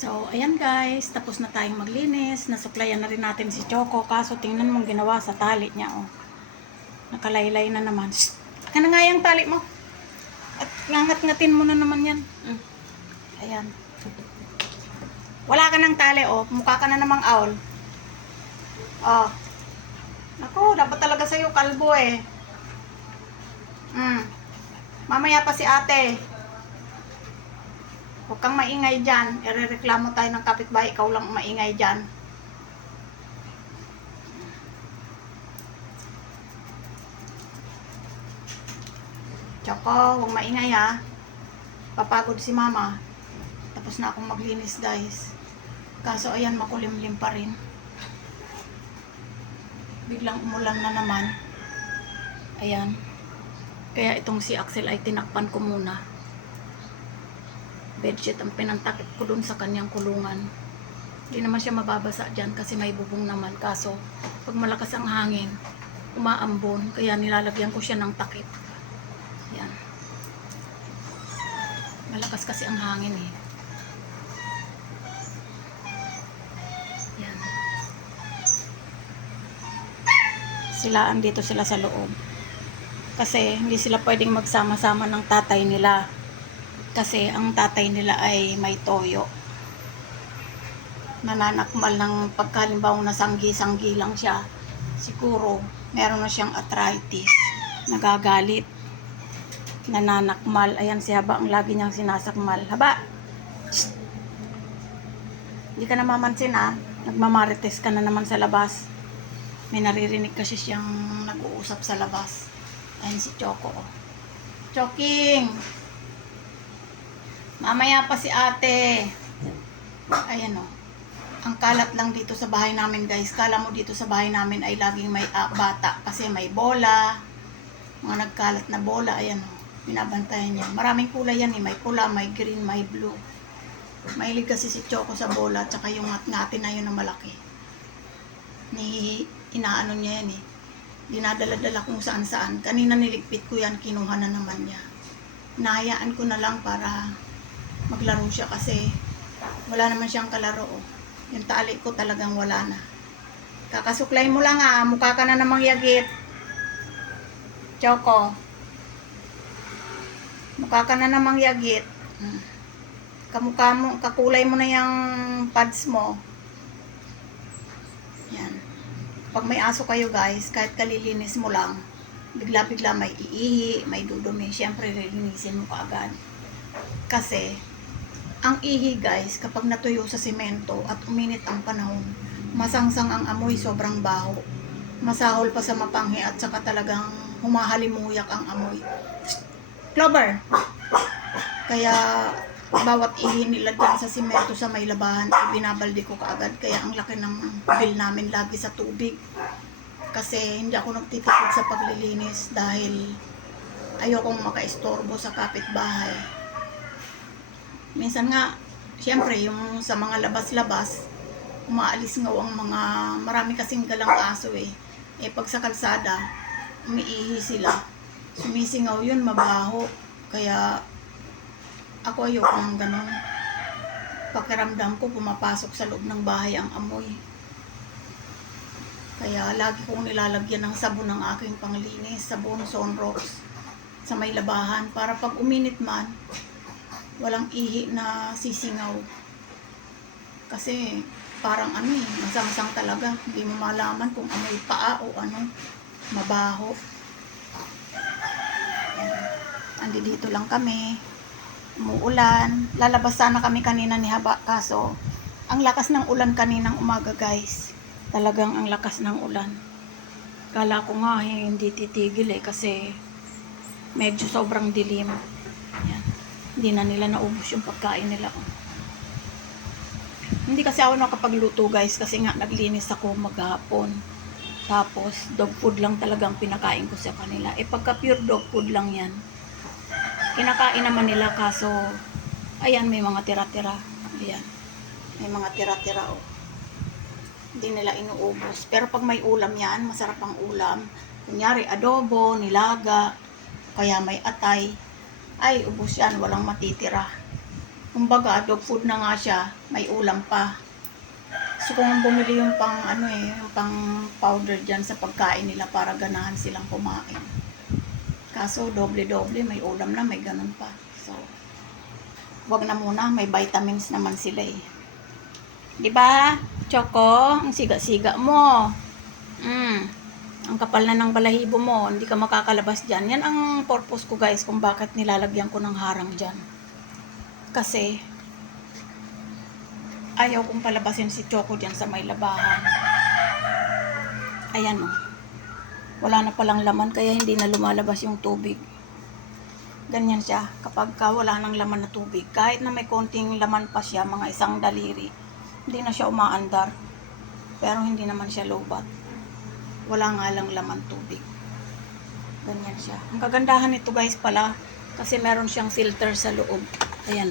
So, ayan guys, tapos na tayong maglinis. Nasuklayan na rin natin si Choco. Kaso tingnan mong ginawa sa tali niya, oh. Nakalaylay na naman. Shh! Ka na nga yung tali mo. At ngangat-ngatin mo na naman yan. Mm. Ayan. Wala ka ng tali, oh. Mukha ka na namang awl. Oh. Ako, dapat talaga sa'yo kalbo eh. Mm. Mamaya pa si ate. Huwag kang maingay dyan. Irereklamo tayo ng kapitbahay. Ikaw lang maingay dyan. Choco, huwag maingay ha. Papagod si mama. Tapos na akong maglinis guys. Kaso ayan, makulimlim pa rin. Biglang umulan na naman. Ayan. Kaya itong si Axel ay tinakpan ko muna bedsheet ang pinantakip ko dun sa kanyang kulungan. Hindi naman siya mababasa dyan kasi may bubong naman. Kaso, pag malakas ang hangin, umaambon. Kaya nilalagyan ko siya ng takip. Yan. Malakas kasi ang hangin eh. Yan. Sila, andito sila sa loob. Kasi hindi sila pwedeng magsama-sama ng tatay nila kasi ang tatay nila ay may toyo. Nananakmal ng pagkalimbawang nasanggi-sanggi lang siya. Siguro, meron na siyang arthritis. Nagagalit. Nananakmal. Ayan si Haba ang lagi niyang sinasakmal. Haba! Shh! Hindi ka na mamansin ha. Nagmamarites ka na naman sa labas. May naririnig kasi siyang nag-uusap sa labas. Ayan si Choco. oh. Choking! Mamaya pa si ate. Ayan o. Ang kalat lang dito sa bahay namin guys. Kala mo dito sa bahay namin ay laging may ah, bata. Kasi may bola. Mga nagkalat na bola. Ayan o. Binabantayan niya. Maraming kulay yan eh. May pula, may green, may blue. Mahilig kasi si Choco sa bola. Tsaka yung ngat-ngati na yun na malaki. Ni, inaano niya yan eh. Dinadala-dala kung saan-saan. Kanina niligpit ko yan. Kinuha na naman niya. Nahayaan ko na lang para maglaro siya kasi wala naman siyang kalaro. oh. Yung tali ko talagang wala na. Kakasuklay mo lang ah, mukha ka na namang yagit. Choco. Mukha ka na namang yagit. Hmm. Kamukha mo, kakulay mo na yung pads mo. Yan. Pag may aso kayo guys, kahit kalilinis mo lang, bigla-bigla may iihi, may dudumi, syempre lilinisin mo kaagad. Kasi, ang ihi guys, kapag natuyo sa simento at uminit ang panahon, masangsang ang amoy sobrang baho. Masahol pa sa mapanghi at saka talagang humahalimuyak ang amoy. Clover! Kaya bawat ihi nila dyan sa simento sa may labahan, binabaldi ko kaagad. Kaya ang laki ng bill namin lagi sa tubig. Kasi hindi ako nagtitipid sa paglilinis dahil ayokong makaistorbo sa kapitbahay minsan nga, syempre, yung sa mga labas-labas, umaalis nga ang mga, marami kasing galang aso eh. Eh, pag sa kalsada, umiihi sila. Sumisingaw yun, mabaho. Kaya, ako ayoko ng ganun. Pakiramdam ko, pumapasok sa loob ng bahay ang amoy. Kaya, lagi kong nilalagyan ng sabon ng aking panglinis, sabon, sunrocks, sa may labahan, para pag uminit man, walang ihi na sisingaw. Kasi parang ano eh, masangsang talaga. Hindi mo malaman kung amoy paa o ano, mabaho. Andi dito lang kami. Umuulan. Lalabas sana kami kanina ni Haba kaso ang lakas ng ulan kaninang umaga guys. Talagang ang lakas ng ulan. Kala ko nga eh, hindi titigil eh kasi medyo sobrang dilim. Yan. Hindi na nila naubos yung pagkain nila. Hindi kasi ako nakapagluto guys kasi nga naglinis ako maghapon. Tapos dog food lang talagang pinakain ko sa kanila. Eh pagka pure dog food lang yan. Kinakain naman nila kaso ayan may mga tira-tira. Ayan. May mga tira-tira oh. Hindi nila inuubos. Pero pag may ulam yan, masarap ang ulam. Kunyari adobo, nilaga, kaya may atay ay ubos yan, walang matitira. Kumbaga, dog food na nga siya, may ulam pa. So kung bumili yung pang ano eh, yung pang powder dyan sa pagkain nila para ganahan silang kumain. Kaso doble-doble, may ulam na, may ganun pa. So, wag na muna, may vitamins naman sila eh. Di ba? Choco, ang siga-siga mo. Mm. Ang kapal na ng balahibo mo, hindi ka makakalabas dyan. Yan ang purpose ko guys kung bakit nilalagyan ko ng harang dyan. Kasi, ayaw kong palabasin si Choco dyan sa may labahan. Ayan o. Wala na palang laman kaya hindi na lumalabas yung tubig. Ganyan siya kapag ka wala nang laman na tubig. Kahit na may konting laman pa siya, mga isang daliri, hindi na siya umaandar. Pero hindi naman siya lobat. Wala nga lang laman tubig. Ganyan siya. Ang kagandahan nito guys pala, kasi meron siyang filter sa loob. Ayan.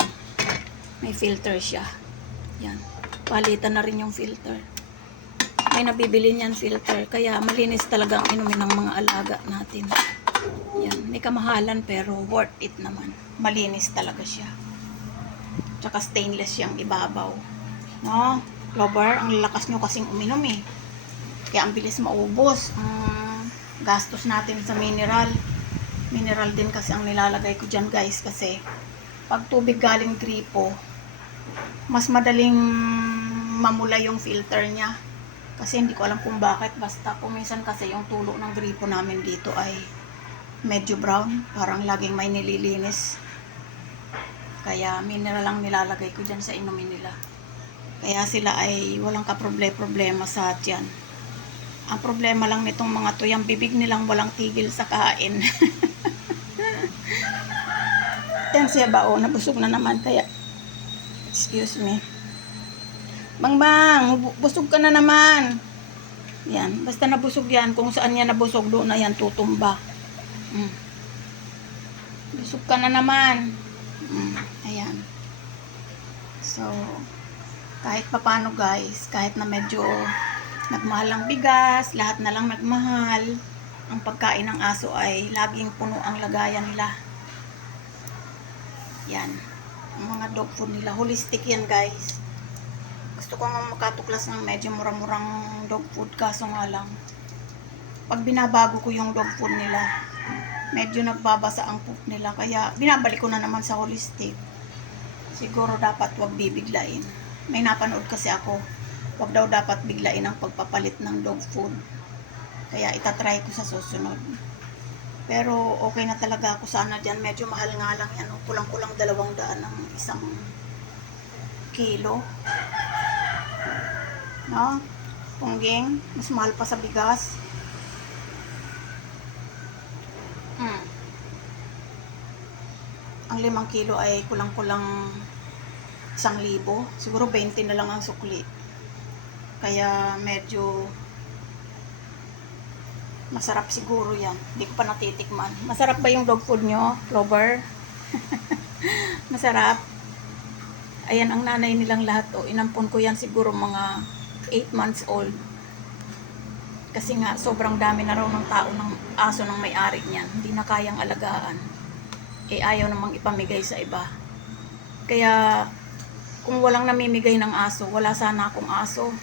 May filter siya. Yan. Palitan na rin yung filter. May nabibili niyan filter. Kaya malinis talaga ang inumin ng mga alaga natin. Yan. May kamahalan pero worth it naman. Malinis talaga siya. Tsaka stainless yung ibabaw. No? Lover, ang lakas nyo kasing uminom eh. Kaya ang bilis maubos. Ang gastos natin sa mineral. Mineral din kasi ang nilalagay ko dyan guys kasi pag tubig galing gripo, mas madaling mamula yung filter niya. Kasi hindi ko alam kung bakit. Basta kung minsan kasi yung tulo ng gripo namin dito ay medyo brown. Parang laging may nililinis. Kaya mineral lang nilalagay ko dyan sa inumin nila. Kaya sila ay walang kaproble-problema sa tiyan. Ang problema lang nitong mga to, yung bibig nilang walang tigil sa kain. Yan siya ba, oh, nabusog na naman. Kaya, excuse me. Bang bang, bu- busog ka na naman. Yan, basta nabusog yan, kung saan yan nabusog, doon na yan tutumba. Mm. Busog ka na naman. Mm, ayan. So, kahit papano guys, kahit na medyo nagmahal ang bigas, lahat na lang nagmahal, ang pagkain ng aso ay laging puno ang lagayan nila. Yan. Ang mga dog food nila. Holistic yan guys. Gusto ko nga makatuklas ng medyo murang-murang dog food kaso nga lang. Pag binabago ko yung dog food nila, medyo nagbabasa ang poop nila. Kaya binabalik ko na naman sa holistic. Siguro dapat wag bibiglain. May napanood kasi ako. Wag daw dapat biglain ang pagpapalit ng dog food. Kaya itatry ko sa susunod. Pero okay na talaga ako sana dyan. Medyo mahal nga lang yan. Kulang-kulang dalawang daan ng isang kilo. No? Pungging. Mas mahal pa sa bigas. Hmm. Ang limang kilo ay kulang-kulang isang libo. Siguro 20 na lang ang sukli. Kaya medyo Masarap siguro yan. Hindi ko pa natitikman. Masarap ba yung dog food nyo, Clover? Masarap. Ayan ang nanay nilang lahat. O, inampon ko yan siguro mga 8 months old. Kasi nga, sobrang dami na raw ng tao ng aso ng may-ari niyan. Hindi na kayang alagaan. Eh, ayaw namang ipamigay sa iba. Kaya, kung walang namimigay ng aso, wala sana akong aso.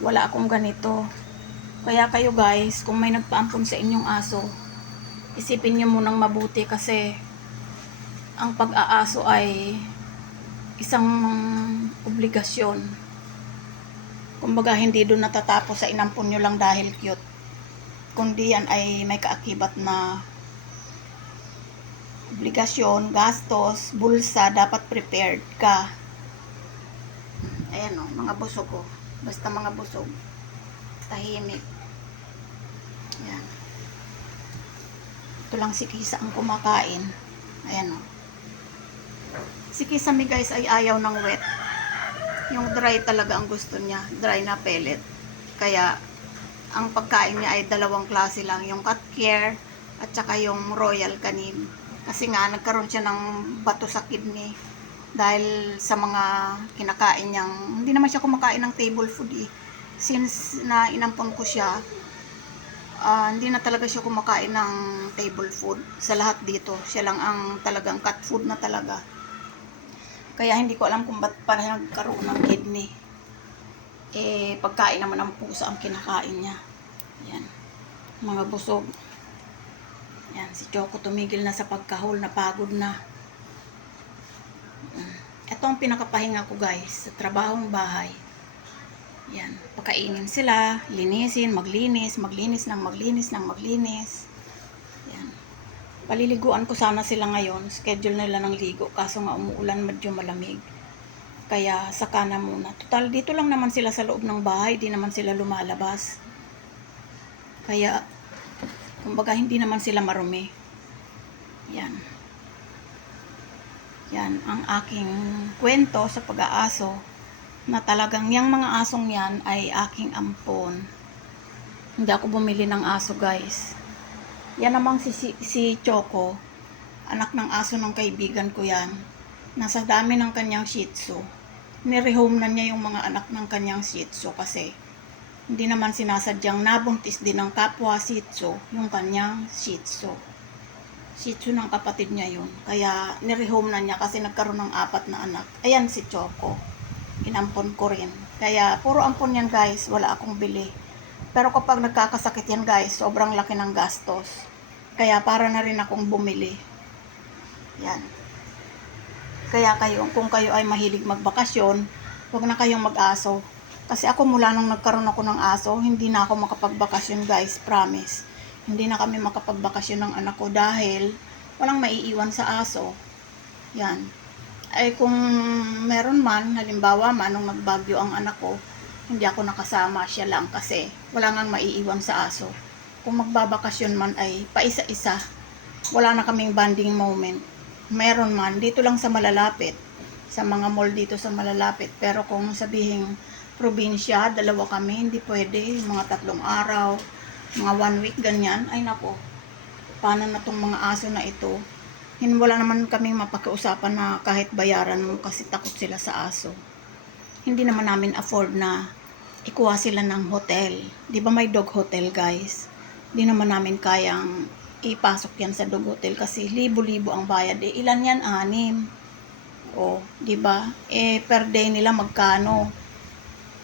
Wala akong ganito. Kaya kayo guys, kung may nagpaampon sa inyong aso, isipin nyo munang mabuti kasi ang pag-aaso ay isang obligasyon. Kumbaga hindi doon natatapos sa inampon nyo lang dahil cute. Kundi yan ay may kaakibat na obligasyon, gastos, bulsa, dapat prepared ka. Ayan o, mga busog o. Basta mga busog tahimik. Yan. Ito lang si Kisa ang kumakain. Ayan o. Si Kisa mi guys ay ayaw ng wet. Yung dry talaga ang gusto niya. Dry na pellet. Kaya, ang pagkain niya ay dalawang klase lang. Yung cat care at saka yung royal canin. Kasi nga, nagkaroon siya ng bato sa kidney. Dahil sa mga kinakain niyang, hindi naman siya kumakain ng table food eh since na inampon ko siya, ah, hindi na talaga siya kumakain ng table food sa lahat dito. Siya lang ang talagang cat food na talaga. Kaya hindi ko alam kung ba't pala nagkaroon ng kidney. Eh, pagkain naman ng pusa ang kinakain niya. Yan. Mga busog. Yan, si Choco tumigil na sa pagkahol, napagod na. Ito ang pinakapahinga ko guys, sa trabahong bahay. Yan, pakainin sila, linisin, maglinis, maglinis ng maglinis ng maglinis. Yan. Paliliguan ko sana sila ngayon, schedule nila ng ligo, kaso nga umuulan medyo malamig. Kaya saka na muna. Total, dito lang naman sila sa loob ng bahay, di naman sila lumalabas. Kaya, kumbaga hindi naman sila marumi. Yan. Yan ang aking kwento sa pag-aaso na talagang yung mga asong yan ay aking ampon. Hindi ako bumili ng aso guys. Yan namang si, si, Choco, anak ng aso ng kaibigan ko yan. Nasa dami ng kanyang shih tzu. Nirehome na niya yung mga anak ng kanyang shih tzu kasi hindi naman sinasadyang nabuntis din ng kapwa shih tzu yung kanyang shih tzu. Shih tzu ng kapatid niya yun. Kaya nirehome na niya kasi nagkaroon ng apat na anak. Ayan si Choco. Inampon ko rin. Kaya puro ampon yan guys. Wala akong bili. Pero kapag nagkakasakit yan guys, sobrang laki ng gastos. Kaya para na rin akong bumili. Yan. Kaya kayo, kung kayo ay mahilig magbakasyon, huwag na kayong mag-aso. Kasi ako mula nung nagkaroon ako ng aso, hindi na ako makapagbakasyon guys, promise. Hindi na kami makapagbakasyon ng anak ko dahil walang maiiwan sa aso. Yan. Ay kung meron man, halimbawa man, nung ang anak ko, hindi ako nakasama siya lang kasi wala nang maiiwan sa aso. Kung magbabakasyon man ay paisa-isa. Wala na kaming bonding moment. Meron man, dito lang sa malalapit. Sa mga mall dito sa malalapit. Pero kung sabihin probinsya, dalawa kami, hindi pwede. Mga tatlong araw, mga one week, ganyan. Ay nako, paano na tong mga aso na ito? Hin wala naman kaming mapakiusapan na kahit bayaran mo kasi takot sila sa aso. Hindi naman namin afford na ikuha sila ng hotel. Di ba may dog hotel guys? Di naman namin kayang ipasok yan sa dog hotel kasi libo-libo ang bayad. Eh, ilan yan? Anim. O, di ba? Eh, per day nila magkano?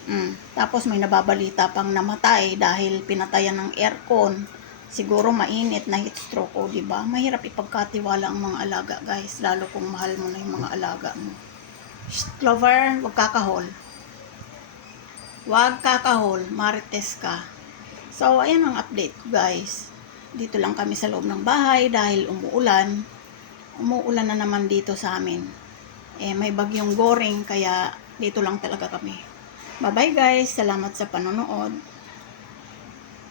Mm. Tapos may nababalita pang namatay dahil pinatayan ng aircon. Siguro mainit na heat stroke o, di ba? Mahirap ipagkatiwala ang mga alaga, guys. Lalo kung mahal mo na yung mga alaga mo. Clover, wag kakahol. Wag kakahol, marites ka. So, ayan ang update ko, guys. Dito lang kami sa loob ng bahay dahil umuulan. Umuulan na naman dito sa amin. Eh, may bagyong goring, kaya dito lang talaga kami. Bye-bye guys. Salamat sa panonood.